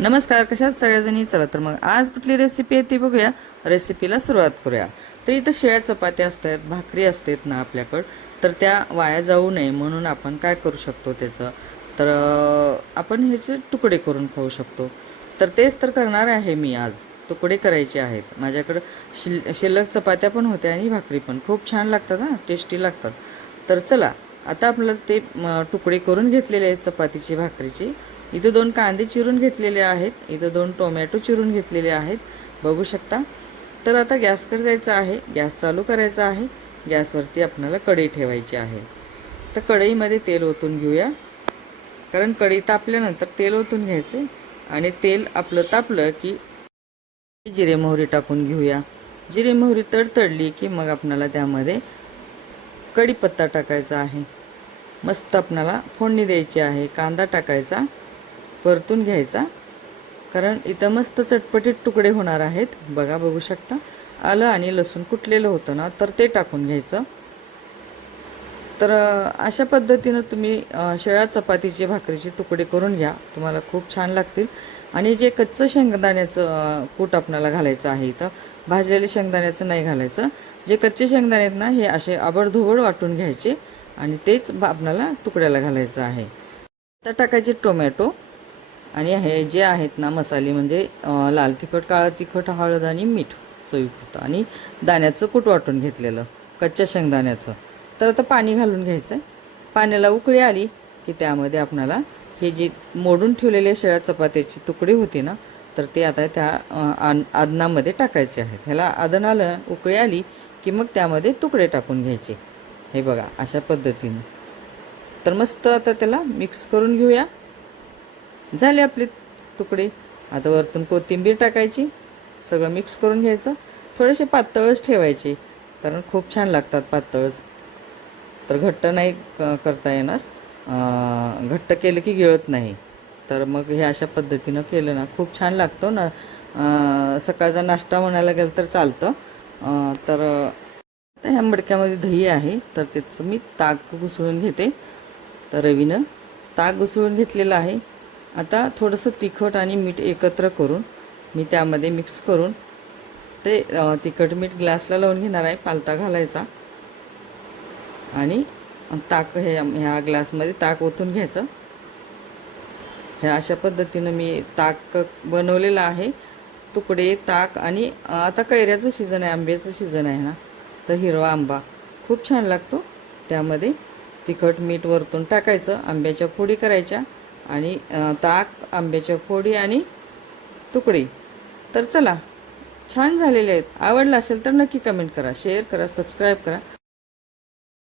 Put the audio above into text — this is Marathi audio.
नमस्कार, कशात सगळ्याजणी. चला तर मग आज कुठली रेसिपी आहे ती बघूया. रेसिपीला सुरुवात करूया. तर इथं शेळ्या चपात्या असतात, भाकरी असतात ना आपल्याकडं, तर त्या वाया जाऊ नये म्हणून आपण काय करू शकतो त्याचं, तर आपण ह्याचे तुकडे करून खाऊ शकतो. तर तेच तर करणार आहे मी आज. तुकडे करायचे आहेत. माझ्याकडं शिल्लक चपात्या पण होत्या आणि भाकरी पण खूप छान लागतात, हां, टेस्टी लागतात. तर चला आता आपल्याला ते तुकडे करून घेतलेले आहेत चपातीची, भाकरीची. इथं 2 कांदे चिरून घेतलेले आहेत, इथं 2 टोमॅटो चिरून घेतलेले आहेत, बघू शकता. तर आता गॅसकडे जायचं आहे, गॅस चालू करायचा आहे. गॅसवरती आपल्याला कढई ठेवायची आहे. तर कढईमध्ये तेल ओतून घेऊया, कारण कढई तापल्यानंतर तेल ओतून घ्यायचे. आणि तेल आपलं तापलं की जिरे मोहरी टाकून घेऊया. जिरे मोहरी तडतडली की मग आपल्याला त्यामध्ये कढीपत्ता टाकायचा आहे. मस्त आपल्याला फोडणी द्यायची आहे. कांदा टाकायचा, परतून घ्यायचा, कारण इथं मस्त चटपटीत तुकडे होणार आहेत. बघू शकता. आलं आणि लसूण कुटलेलं होतं ना, तर ते टाकून घ्यायचं. तर अशा पद्धतीनं तुम्ही शेळ्या चपातीचे, भाकरीचे तुकडे करून घ्या, तुम्हाला खूप छान लागतील. आणि जे कच्चं शेंगदाण्याचं कूट आपल्याला घालायचं आहे, इथं भाजलेले शेंगदाण्याचं नाही घालायचं. जे कच्चे शेंगदाणे आहेत ना, हे असे आबडधोबड वाटून घ्यायचे आणि तेच आपल्याला तुकड्याला घालायचं आहे. तर टाकायचे टोमॅटो आणि हे जे आहेत ना मसाले, म्हणजे लाल तिखट, काळं तिखट, हळद आणि मीठ चवीपुरतं, आणि दाण्याचं कूट वाटून घेतलेलं कच्च्या शेंगदाण्याचं. तर आता पाणी घालून घ्यायचं. पाण्याला उकळी आली की त्यामध्ये आपल्याला हे जे मोडून ठेवलेले शेळ्या चपात्याची तुकडे होते ना, तर ते आता त्या आदनामध्ये टाकायचे आहेत. ह्याला आदन आलं, उकळी आली की मग त्यामध्ये तुकडे टाकून घ्यायचे. हे बघा अशा पद्धतीने. तर मस्त आता त्याला मिक्स करून घेऊया. झाले आपले तुकडे. आता वरतून कोथिंबीर टाकायची, सगळं मिक्स करून घ्यायचं. थोडेसे पातळच ठेवायचे, कारण खूप छान लागतात पातळच. तर घट्ट नाही करता येणार, घट्ट केलं की गिळत नाही. तर मग हे अशा पद्धतीनं केलं ना खूप छान लागतं ना. सकाळचा नाश्ता म्हणायला गेलं तर चालतं. तर ह्या मडक्यामध्ये दही आहे, तर त्याचं मी ताक घुसळून घेते. तर रवीनं ताक घुसळून घेतलेलं आहे. आता थोडंसं तिखट आणि मीठ एकत्र करून मी त्यामध्ये मिक्स करून ते तिखट मीठ ग्लासला लावून घेणार आहे. पालता घालायचा आणि ताक ह्या ग्लासमध्ये ताक ओतून घ्यायचं. ह्या अशा पद्धतीनं मी ताक बनवलेलं आहे. तुकडे, ताक, आणि आता कैऱ्याचं सीझन आहे, आंब्याचं सीझन आहे ना, तर हिरवा आंबा खूप छान लागतो. त्यामध्ये तिखट मीठ वरतून टाकायचं, आंब्याच्या फोडी करायच्या, आणि ताक, आंब्याच्या फोडी आणि तुकडे. तर चला, छान झालेले आहेत. आवडलं असेल तर नक्की कमेंट करा, शेअर करा, सबस्क्राईब करा.